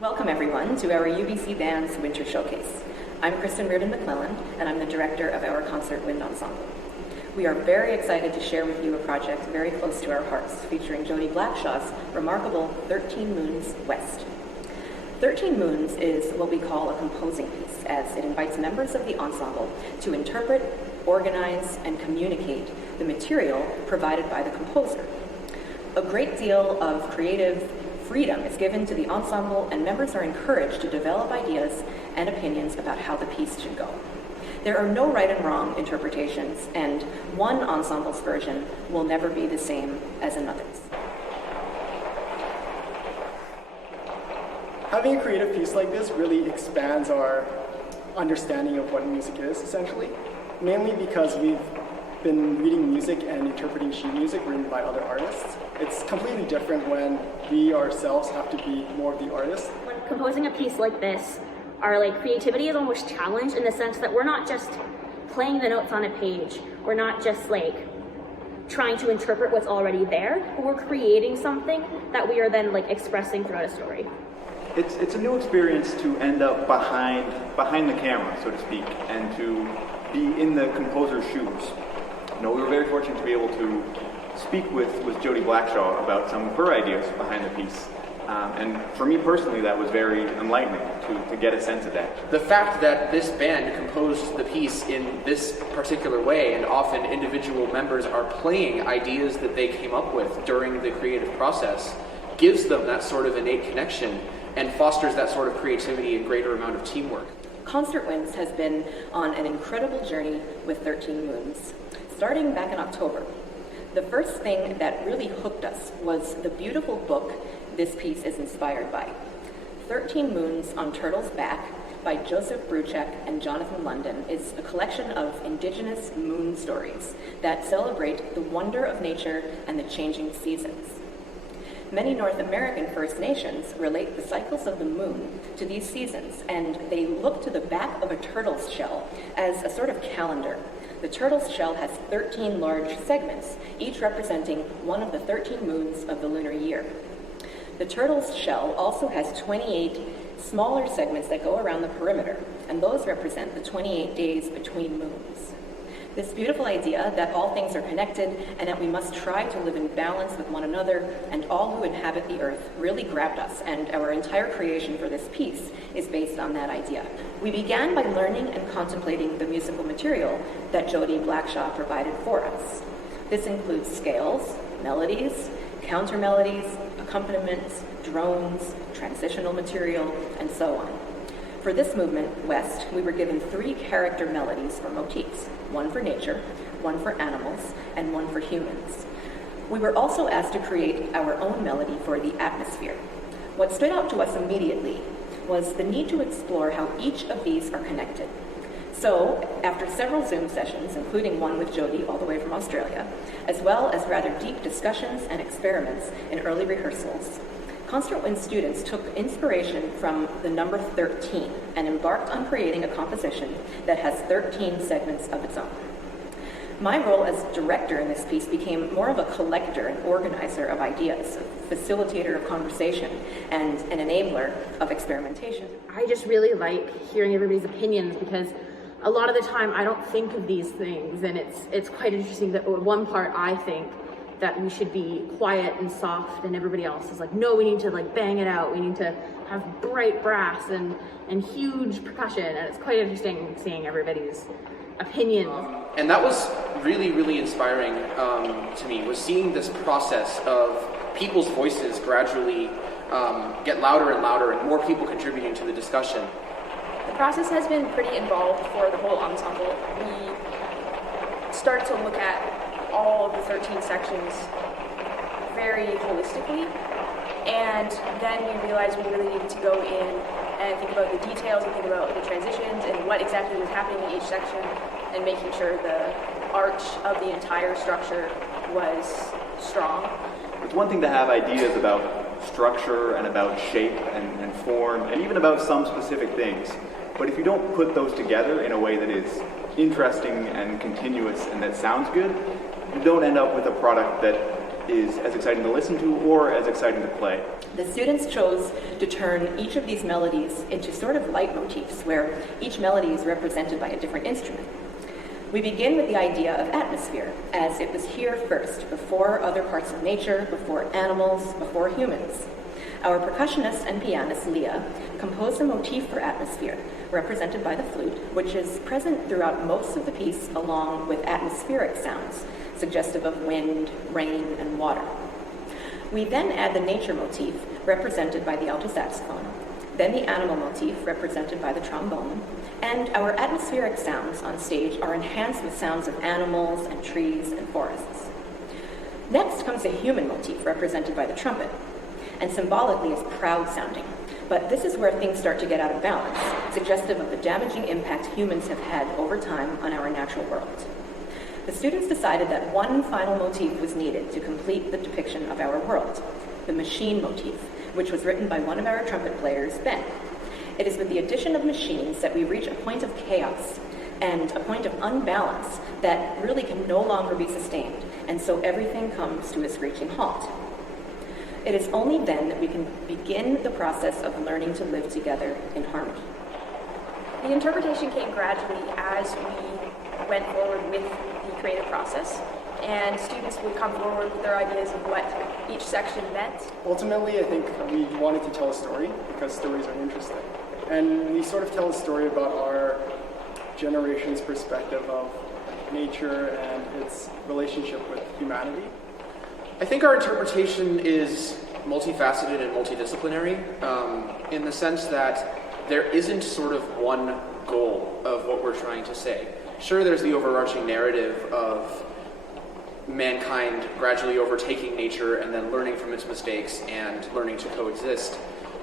Welcome everyone to our UBC Band's Winter Showcase. I'm Christin Reardon MacLellan, and I'm the director of our Concert Wind Ensemble. We are very excited to share with you a project very close to our hearts, featuring Jodie Blackshaw's remarkable 13 Moons West. 13 Moons is what we call a composing piece, as it invites members of the ensemble to interpret, organize, and communicate the material provided by the composer. A great deal of creative freedom is given to the ensemble, and members are encouraged to develop ideas and opinions about how the piece should go. There are no right and wrong interpretations, and one ensemble's version will never be the same as another's. Having a creative piece like this really expands our understanding of what music is, essentially, mainly because we've been reading music and interpreting sheet music written by other artists. It's completely different when we ourselves have to be more of the artist. When composing a piece like this, our creativity is almost challenged in the sense that we're not just playing the notes on a page. We're not just trying to interpret what's already there, but we're creating something that we are then expressing throughout a story. It's a new experience to end up behind the camera, so to speak, and to be in the composer's shoes. We were very fortunate to be able to speak with Jodie Blackshaw about some of her ideas behind the piece. And for me personally, that was very enlightening to get a sense of that. The fact that this band composed the piece in this particular way, and often individual members are playing ideas that they came up with during the creative process, gives them that sort of innate connection and fosters that sort of creativity and greater amount of teamwork. Concert Winds has been on an incredible journey with 13 Moons, starting back in October. The first thing that really hooked us was the beautiful book this piece is inspired by. 13 Moons on Turtle's Back by Joseph Bruchek and Jonathan London is a collection of indigenous moon stories that celebrate the wonder of nature and the changing seasons. Many North American First Nations relate the cycles of the moon to these seasons, and they look to the back of a turtle's shell as a sort of calendar. The turtle's shell has 13 large segments, each representing one of the 13 moons of the lunar year. The turtle's shell also has 28 smaller segments that go around the perimeter, and those represent the 28 days between moons. This beautiful idea that all things are connected and that we must try to live in balance with one another and all who inhabit the earth really grabbed us, and our entire creation for this piece is based on that idea. We began by learning and contemplating the musical material that Jodie Blackshaw provided for us. This includes scales, melodies, counter melodies, accompaniments, drones, transitional material, and so on. For this movement, West, we were given 3 character melodies for motifs, one for nature, one for animals, and one for humans. We were also asked to create our own melody for the atmosphere. What stood out to us immediately was the need to explore how each of these are connected. So, after several Zoom sessions, including one with Jodie all the way from Australia, as well as rather deep discussions and experiments in early rehearsals, Concert Wind students took inspiration from the number 13 and embarked on creating a composition that has 13 segments of its own. My role as director in this piece became more of a collector and organizer of ideas, a facilitator of conversation, and an enabler of experimentation. I just really like hearing everybody's opinions, because a lot of the time I don't think of these things, and it's quite interesting that one part I think that we should be quiet and soft, and everybody else is no, we need to bang it out, we need to have bright brass and huge percussion, and it's quite interesting seeing everybody's opinions. And that was really, really inspiring to me, was seeing this process of people's voices gradually get louder and louder, and more people contributing to the discussion. The process has been pretty involved for the whole ensemble. We start to look at all of the 13 sections very holistically, and then we realized we really needed to go in and think about the details and think about the transitions and what exactly was happening in each section, and making sure the arch of the entire structure was strong. It's one thing to have ideas about structure and about shape and form, and even about some specific things, but if you don't put those together in a way that is interesting and continuous and that sounds good, you don't end up with a product that is as exciting to listen to or as exciting to play. The students chose to turn each of these melodies into sort of leitmotifs, where each melody is represented by a different instrument. We begin with the idea of atmosphere, as it was here first, before other parts of nature, before animals, before humans. Our percussionist and pianist, Leah, composed a motif for atmosphere, represented by the flute, which is present throughout most of the piece, along with atmospheric sounds, suggestive of wind, rain, and water. We then add the nature motif, represented by the alto saxophone, then the animal motif, represented by the trombone, and our atmospheric sounds on stage are enhanced with sounds of animals and trees and forests. Next comes the human motif, represented by the trumpet, and symbolically is proud sounding. But this is where things start to get out of balance, suggestive of the damaging impact humans have had over time on our natural world. The students decided that one final motif was needed to complete the depiction of our world, the machine motif, which was written by one of our trumpet players, Ben. It is with the addition of machines that we reach a point of chaos and a point of unbalance that really can no longer be sustained, and so everything comes to a screeching halt. It is only then that we can begin the process of learning to live together in harmony. The interpretation came gradually as we went forward with the creative process, and students would come forward with their ideas of what each section meant. Ultimately, I think we wanted to tell a story because stories are interesting. And we sort of tell a story about our generation's perspective of nature and its relationship with humanity. I think our interpretation is multifaceted and multidisciplinary in the sense that there isn't sort of one goal of what we're trying to say. Sure, there's the overarching narrative of mankind gradually overtaking nature and then learning from its mistakes and learning to coexist.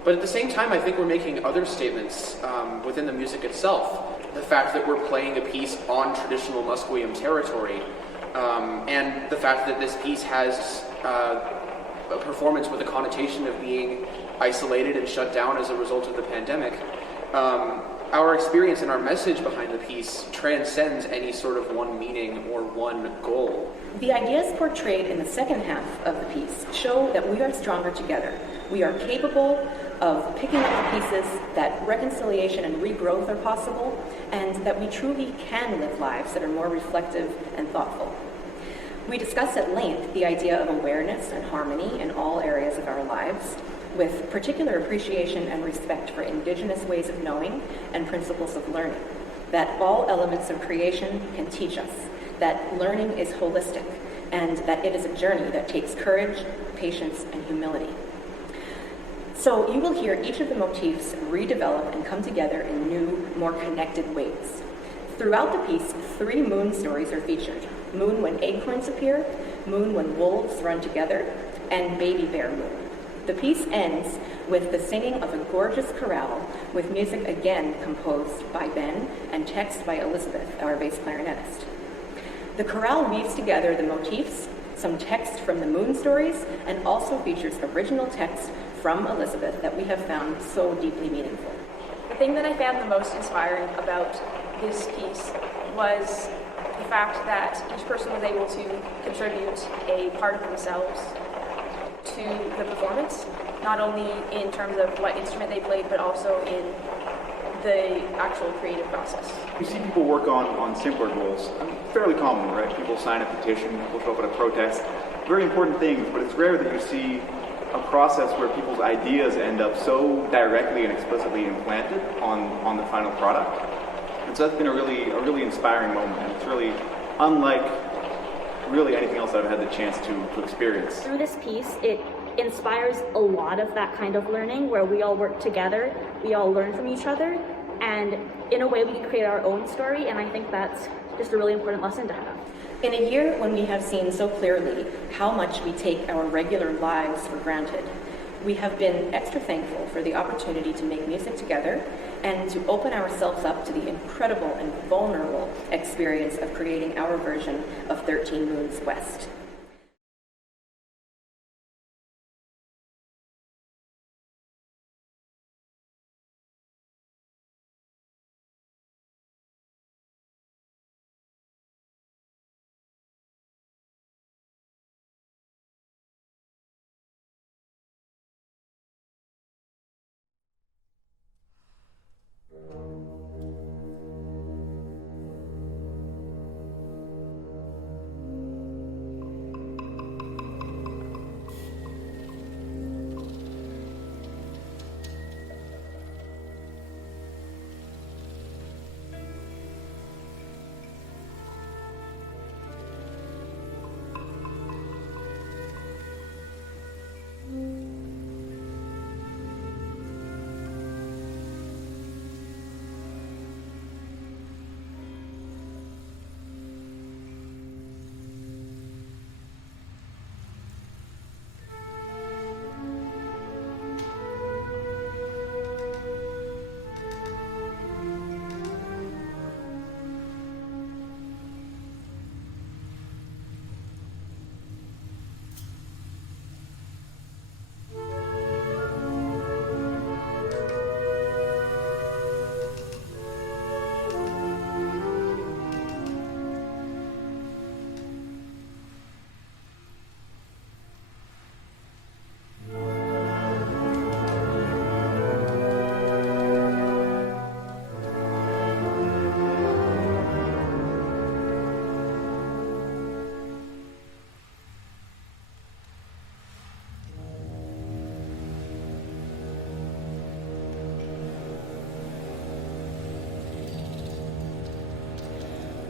But at the same time, I think we're making other statements within the music itself. The fact that we're playing a piece on traditional Musqueam territory, and the fact that this piece has a performance with a connotation of being isolated and shut down as a result of the pandemic. Our experience and our message behind the piece transcends any sort of one meaning or one goal. The ideas portrayed in the second half of the piece show that we are stronger together. We are capable of picking up the pieces, that reconciliation and regrowth are possible, and that we truly can live lives that are more reflective and thoughtful. We discuss at length the idea of awareness and harmony in all areas of our lives, with particular appreciation and respect for Indigenous ways of knowing and principles of learning, that all elements of creation can teach us, that learning is holistic, and that it is a journey that takes courage, patience, and humility. So you will hear each of the motifs redevelop and come together in new, more connected ways. Throughout the piece, 3 moon stories are featured: Moon when acorns appear, Moon when wolves run together, and Baby Bear Moon. The piece ends with the singing of a gorgeous chorale, with music again composed by Ben and text by Elizabeth, our bass clarinetist. The chorale weaves together the motifs, some text from the moon stories, and also features original text from Elizabeth that we have found so deeply meaningful. The thing that I found the most inspiring about this piece was the fact that each person was able to contribute a part of themselves to the performance, not only in terms of what instrument they played, but also in the actual creative process. You see people work on simpler goals. Fairly common, right? People sign a petition, people show up at a protest. Very important things, but it's rare that you see a process where people's ideas end up so directly and explicitly implanted on the final product. And so that's been a really inspiring moment, and it's really unlike really anything else I've had the chance to experience. Through this piece, it inspires a lot of that kind of learning where we all work together, we all learn from each other, and in a way we can create our own story, and I think that's just a really important lesson to have. In a year when we have seen so clearly how much we take our regular lives for granted, we have been extra thankful for the opportunity to make music together and to open ourselves up to the incredible and vulnerable experience of creating our version of 13 Moons West.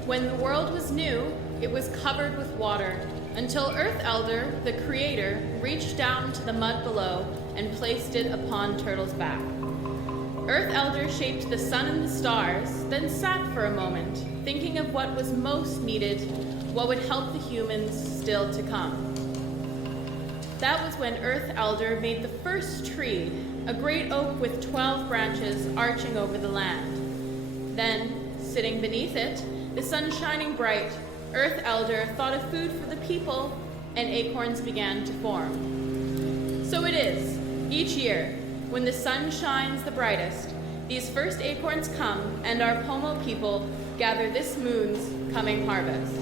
When the world was new, it was covered with water, until Earth Elder, the creator, reached down to the mud below and placed it upon Turtle's back. Earth Elder shaped the sun and the stars, then sat for a moment, thinking of what was most needed, what would help the humans still to come. That was when Earth Elder made the first tree, a great oak with 12 branches arching over the land. Then, sitting beneath it, the sun shining bright, Earth Elder thought of food for the people, and acorns began to form. So it is, each year, when the sun shines the brightest, these first acorns come, and our Pomo people gather this moon's coming harvest.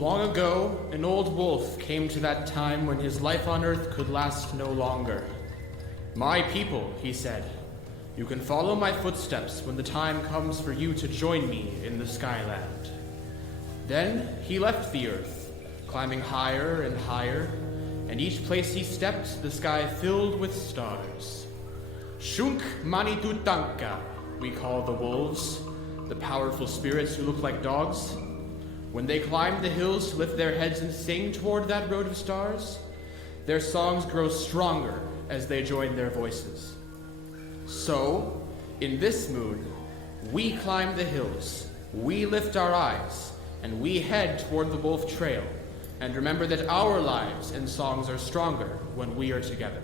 Long ago, an old wolf came to that time when his life on Earth could last no longer. "My people," he said, "you can follow my footsteps when the time comes for you to join me in the Skyland." Then he left the Earth, climbing higher and higher, and each place he stepped, the sky filled with stars. Shunk Manitutanka, we call the wolves, the powerful spirits who look like dogs. When they climb the hills to lift their heads and sing toward that road of stars, their songs grow stronger as they join their voices. So, in this moon, we climb the hills, we lift our eyes, and we head toward the Wolf Trail, and remember that our lives and songs are stronger when we are together.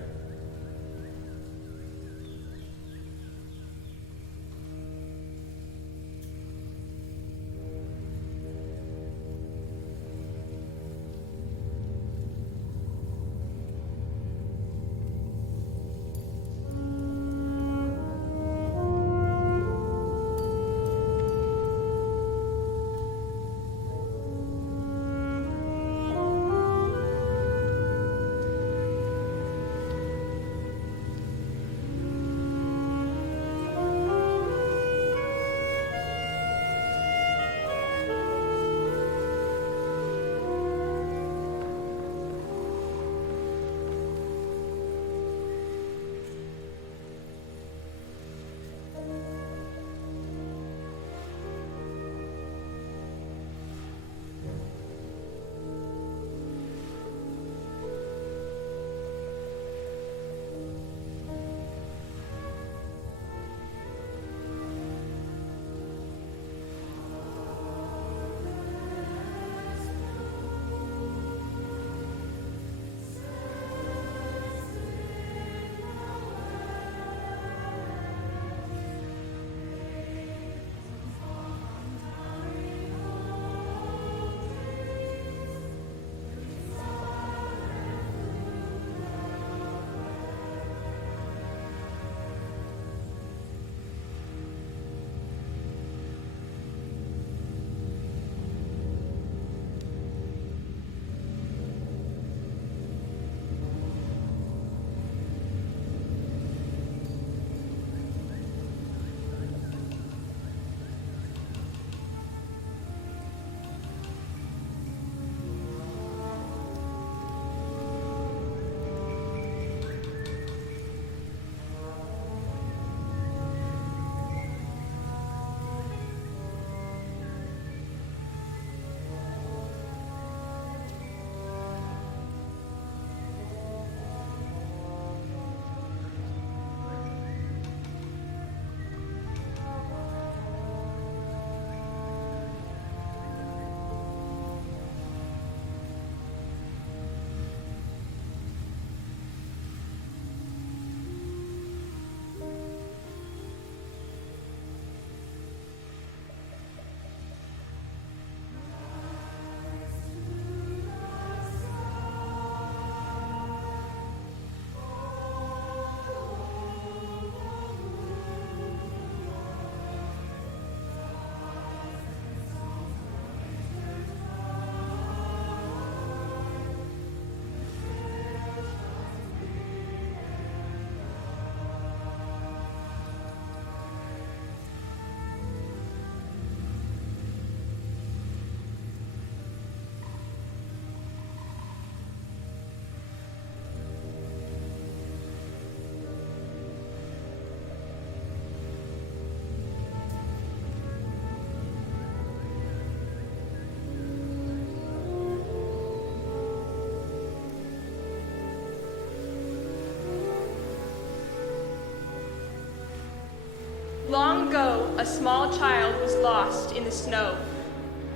Long ago, a small child was lost in the snow.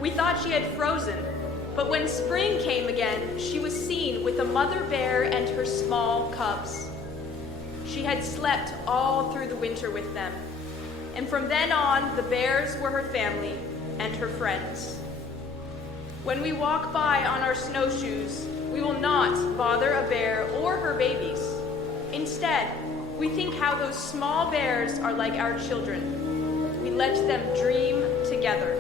We thought she had frozen, but when spring came again, she was seen with a mother bear and her small cubs. She had slept all through the winter with them, and from then on, the bears were her family and her friends. When we walk by on our snowshoes, we will not bother a bear or her babies. Instead, we think how those small bears are like our children. We let them dream together.